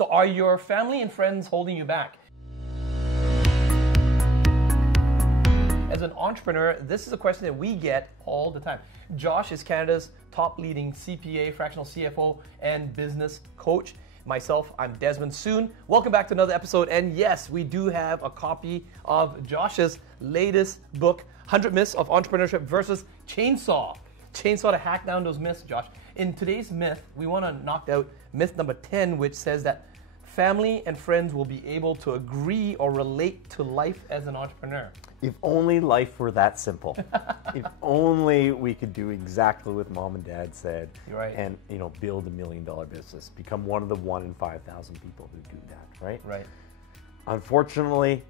So are your family and friends holding you back? As an entrepreneur, this is a question that we get all the time. Josh is Canada's top leading CPA, fractional CFO, and business coach. Myself, I'm Desmond Soon. Welcome back to another episode. And yes, we do have a copy of Josh's latest book, 100 Myths of Entrepreneurship versus Chainsaw. Chainsaw to hack down those myths, Josh. In today's myth, we want to knock out myth number 10, which says that family and friends will be able to agree or relate to life as an entrepreneur. If only life were that simple. If only we could do exactly what mom and dad said, right, and build $1 million business, become one of the 1 in 5,000 people who do that, right? Right. Unfortunately,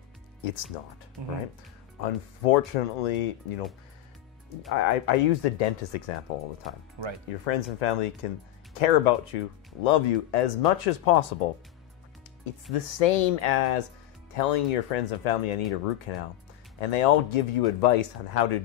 it's not, right? Unfortunately, I use the dentist example all the time. Right. Your friends and family can care about you, love you as much as possible. It's the same as telling your friends and family I need a root canal, and they all give you advice on how to,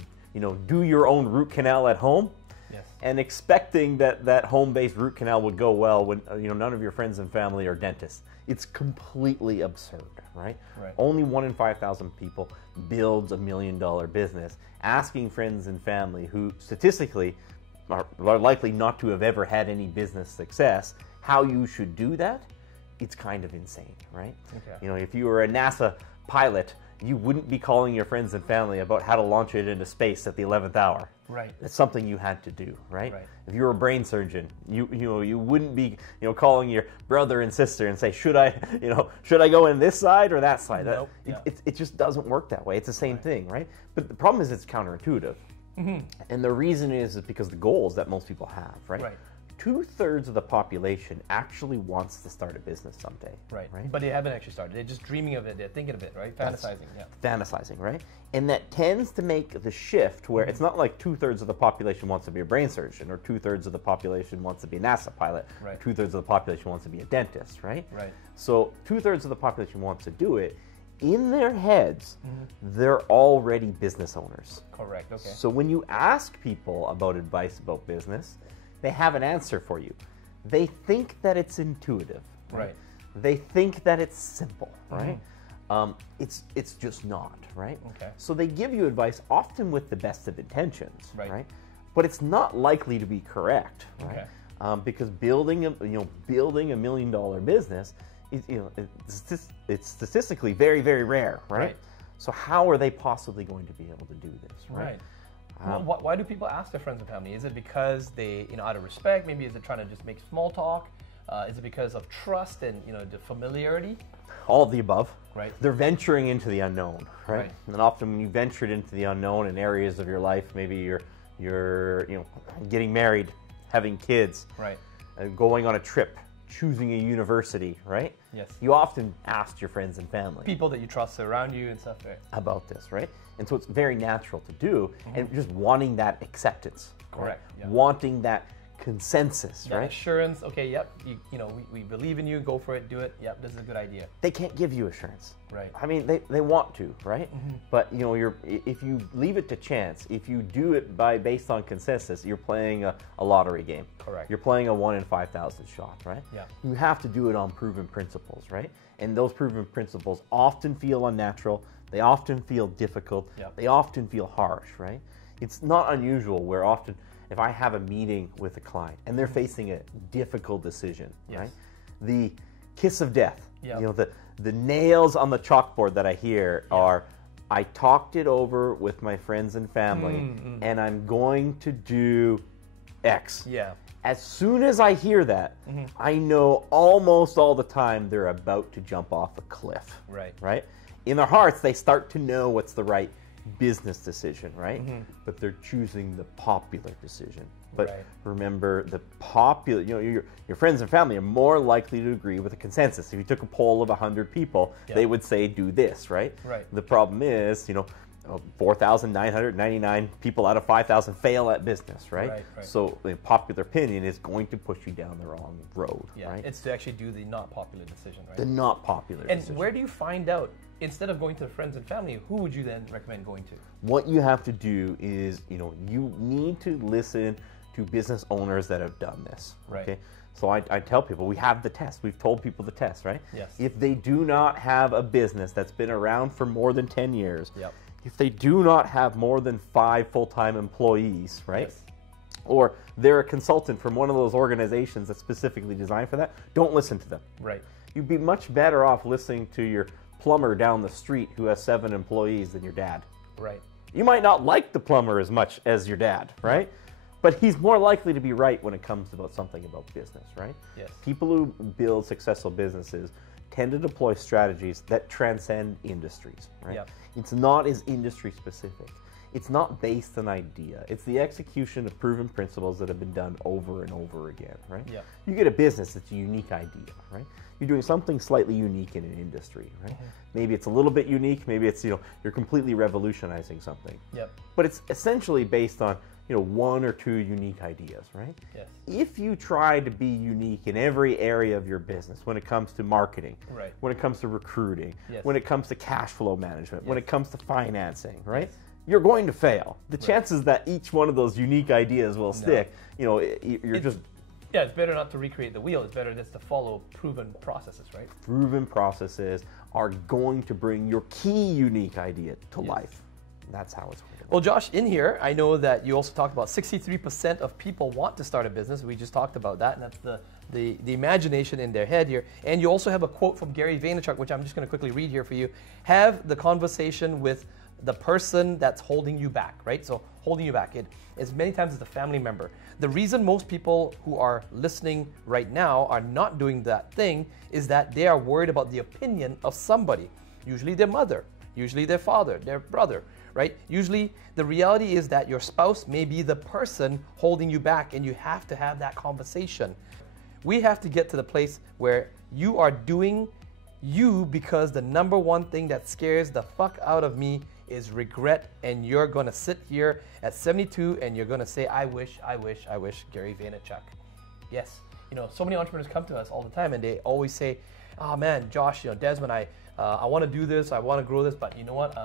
do your own root canal at home. Yes. And expecting that home-based root canal would go well when none of your friends and family are dentists. It's completely absurd, right? Right. Only 1 in 5,000 people builds $1 million business. Asking friends and family who statistically are likely not to have ever had any business success how you should do that, it's kind of insane, right? Okay. If you were a NASA pilot, you wouldn't be calling your friends and family about how to launch it into space at the 11th hour. Right. It's something you had to do, right? Right. If you were a brain surgeon, you wouldn't be calling your brother and sister and say, should I go in this side or that side? Nope. It just doesn't work that way. It's the same thing, right? But the problem is it's counterintuitive. And the reason is because the goals that most people have, right? Right. 2/3 of the population actually wants to start a business someday. Right. But they haven't actually started. They're just dreaming of it. They're thinking of it, right? Fantasizing. Fantasizing, right? And that tends to make the shift where it's not like 2/3 of the population wants to be a brain surgeon, or 2/3 of the population wants to be a NASA pilot, right, or 2/3 of the population wants to be a dentist, right? Right. So 2/3 of the population wants to do it. In their heads, they're already business owners. Correct. Okay. So when you ask people about advice about business, they have an answer for you. They think that it's intuitive. Right. They think that it's simple, right? It's just not, right? Okay. So they give you advice often with the best of intentions, right? But it's not likely to be correct, right? Okay. Because building a $1 million business is, it's statistically very, very rare, right? So how are they possibly going to be able to do this, right? Well, why do people ask their friends and family? Is it because they, out of respect? Maybe is it trying to just make small talk? Is it because of trust and the familiarity? All of the above. Right. They're venturing into the unknown, right? And often when you ventured into the unknown in areas of your life, maybe you're getting married, having kids, right, going on a trip, choosing a university, right? Yes. You often asked your friends and family, people that you trust around you and stuff, right, about this, right? And so it's very natural to do, and just wanting that acceptance, correct, right? Wanting that consensus, that right? assurance. Okay, yep, we believe in you. Go for it. Do it. Yep, this is a good idea. They can't give you assurance, right? I mean, they want to, right? But if you leave it to chance, if you do it based on consensus, you're playing a lottery game. Correct. You're playing a 1 in 5,000 shot, right? Yeah. You have to do it on proven principles, right? And those proven principles often feel unnatural. They often feel difficult. Yep. They often feel harsh, right? It's not unusual where often, if I have a meeting with a client and they're facing a difficult decision, right? The kiss of death, the nails on the chalkboard that I hear are, I talked it over with my friends and family and I'm going to do X. Yeah. As soon as I hear that, I know almost all the time they're about to jump off a cliff. Right. Right? In their hearts, they start to know what's the right business decision, right? But they're choosing the popular decision. But remember, the popular, your friends and family are more likely to agree with a consensus. If you took a poll of 100 people, they would say do this, right? Right. The problem is, 4,999 people out of 5,000 fail at business, right? Right. So the popular opinion is going to push you down the wrong road, right? It's to actually do the not popular decision, right? The not popular decision. And where do you find out, instead of going to friends and family, who would you then recommend going to? What you have to do is, you need to listen to business owners that have done this, Right. okay? So I tell people, we have the test. We've told people the test, right? Yes. If they do not have a business that's been around for more than 10 years, Yep. if they do not have more than 5 full-time employees, right? Yes. Or they're a consultant from one of those organizations that's specifically designed for that, don't listen to them. Right. You'd be much better off listening to your plumber down the street who has 7 employees than your dad. Right. You might not like the plumber as much as your dad, right? But he's more likely to be right when it comes about something about business, right? Yes. People who build successful businesses tend to deploy strategies that transcend industries, right? Yep. It's not as industry specific. It's not based on idea. It's the execution of proven principles that have been done over and over again, right? Yep. You get a business that's a unique idea, right? You're doing something slightly unique in an industry, right? Mm-hmm. Maybe it's a little bit unique. Maybe it's, you're completely revolutionizing something. Yep. But it's essentially based on, 1 or 2 unique ideas, right? Yes. If you try to be unique in every area of your business, when it comes to marketing, Right. when it comes to recruiting, Yes. when it comes to cash flow management, when Yes. it comes to financing, right? You're going to fail. The chances that each one of those unique ideas will stick, you're just... Yeah, it's better not to recreate the wheel. It's better just to follow proven processes, right? Proven processes are going to bring your key unique idea to Yes. life. That's how it's going to work. Well, Josh, in here, I know that you also talked about 63% of people want to start a business. We just talked about that, and that's the imagination in their head here. And you also have a quote from Gary Vaynerchuk, which I'm just going to quickly read here for you. Have the conversation with the person that's holding you back, right? So holding you back, it as many times as a family member. The reason most people who are listening right now are not doing that thing is that they are worried about the opinion of somebody, usually their mother, usually their father, their brother, right? Usually the reality is that your spouse may be the person holding you back, and you have to have that conversation. We have to get to the place where you are doing you, because the number one thing that scares the fuck out of me is regret, and you're gonna sit here at 72 and you're gonna say, I wish, Gary Vaynerchuk. Yes, so many entrepreneurs come to us all the time and they always say, oh man, Josh, Desmond, I wanna do this, I wanna grow this, but you know what,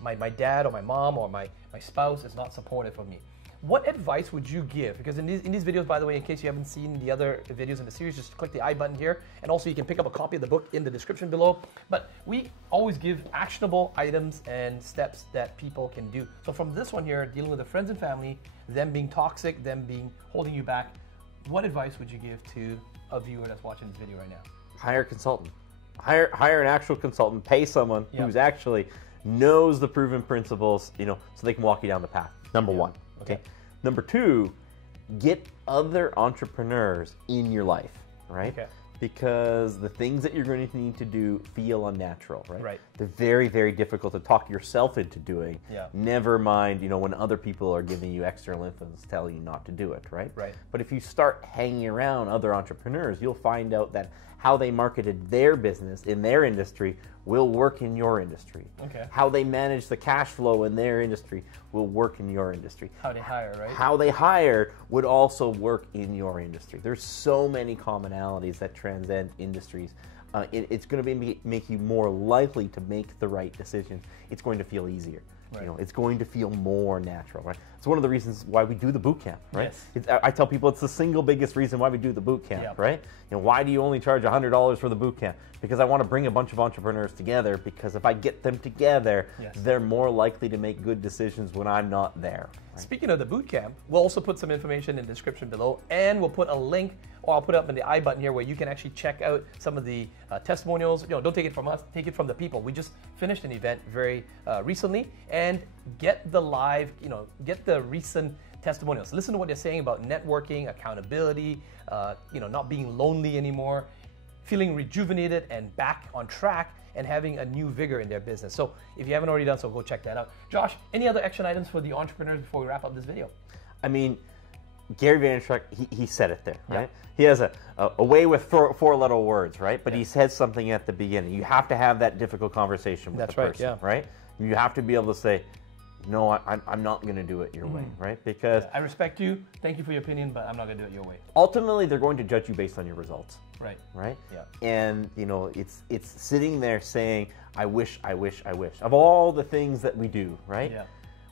my dad or my mom or my spouse is not supportive of me. What advice would you give? Because in these videos, by the way, in case you haven't seen the other videos in the series, just click the I button here. And also you can pick up a copy of the book in the description below. But we always give actionable items and steps that people can do. So from this one here, dealing with the friends and family, them being toxic, them being holding you back, what advice would you give to a viewer that's watching this video right now? Hire a consultant. Hire an actual consultant. Pay someone who's actually knows the proven principles, so they can walk you down the path. Number one. Okay. Number 2, get other entrepreneurs in your life, right? Okay. Because the things that you're going to need to do feel unnatural, right? Right. They're very, very difficult to talk yourself into doing. Yeah. Never mind, when other people are giving you external influence telling you not to do it, right? Right. But if you start hanging around other entrepreneurs, you'll find out that how they marketed their business in their industry will work in your industry. Okay. How they manage the cash flow in their industry will work in your industry. How they hire, right? How they hire would also work in your industry. There's so many commonalities that transcend industries. It's going to make you more likely to make the right decisions. It's going to feel easier. Right. It's going to feel more natural, right? It's one of the reasons why we do the boot camp, right? Yes. I tell people it's the single biggest reason why we do the boot camp, right? Why do you only charge $100 for the boot camp? Because I want to bring a bunch of entrepreneurs together, because if I get them together, they're more likely to make good decisions when I'm not there. Right? Speaking of the boot camp, we'll also put some information in the description below, and we'll put a link, or I'll put it up in the I button here, where you can actually check out some of the testimonials. Don't take it from us, take it from the people. We just finished an event very recently, and get the live, get the recent testimonials. Listen to what they're saying about networking, accountability, not being lonely anymore, feeling rejuvenated and back on track, and having a new vigor in their business. So if you haven't already done so, go check that out. Josh, any other action items for the entrepreneurs before we wrap up this video? I mean, Gary Vaynerchuk, he said it there, right? He has a way with four little words, right? But he said something at the beginning. You have to have that difficult conversation with the person, right? You have to be able to say, no, I'm not going to do it your way, right? Because I respect you, thank you for your opinion, but I'm not going to do it your way. Ultimately, they're going to judge you based on your results. Right. Yeah. And it's sitting there saying, I wish. Of all the things that we do, right? Yeah.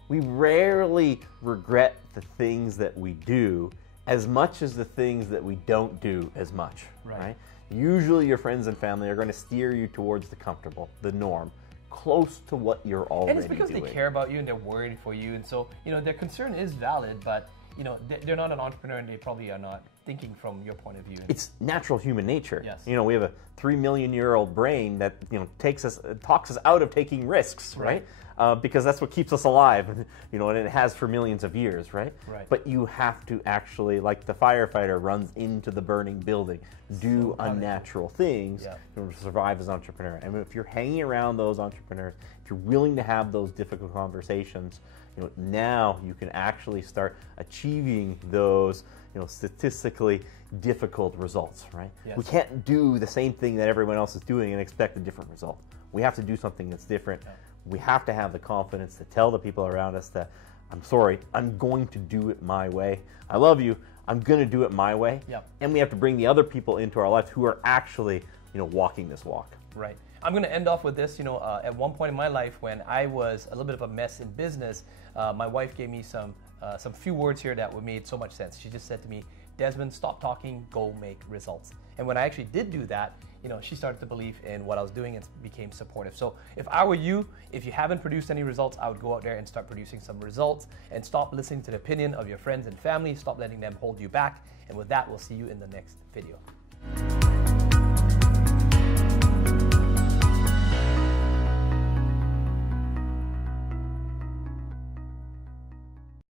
We rarely regret the things that we do. as much as the things that we don't do as much, right? Usually your friends and family are going to steer you towards the comfortable, the norm, close to what you're already doing. And it's because they care about you and they're worried for you, and so, you know, their concern is valid, but, you know, they're not an entrepreneur and they probably are not thinking from your point of view. It's natural human nature. Yes. You know, we have a 3 million year old brain that, you know, talks us out of taking risks, right? Because that's what keeps us alive, you know, and it has for millions of years, right? But you have to actually, like the firefighter runs into the burning building, do unnatural things to survive as an entrepreneur. And if you're hanging around those entrepreneurs, if you're willing to have those difficult conversations, you know, now you can actually start achieving those, you know, statistically difficult results, right? We can't do the same thing that everyone else is doing and expect a different result. We have to do something that's different. We have to have the confidence to tell the people around us that, I'm sorry, I'm going to do it my way. I love you, I'm going to do it my way. And we have to bring the other people into our lives who are actually, you know, walking this walk. Right. I'm going to end off with this. You know, at one point in my life when I was a little bit of a mess in business, my wife gave me some few words here that made so much sense. She just said to me, Desmond, stop talking, go make results. And when I actually did do that, you know, she started to believe in what I was doing and became supportive. So if I were you, if you haven't produced any results, I would go out there and start producing some results and stop listening to the opinion of your friends and family. Stop letting them hold you back. And with that, we'll see you in the next video.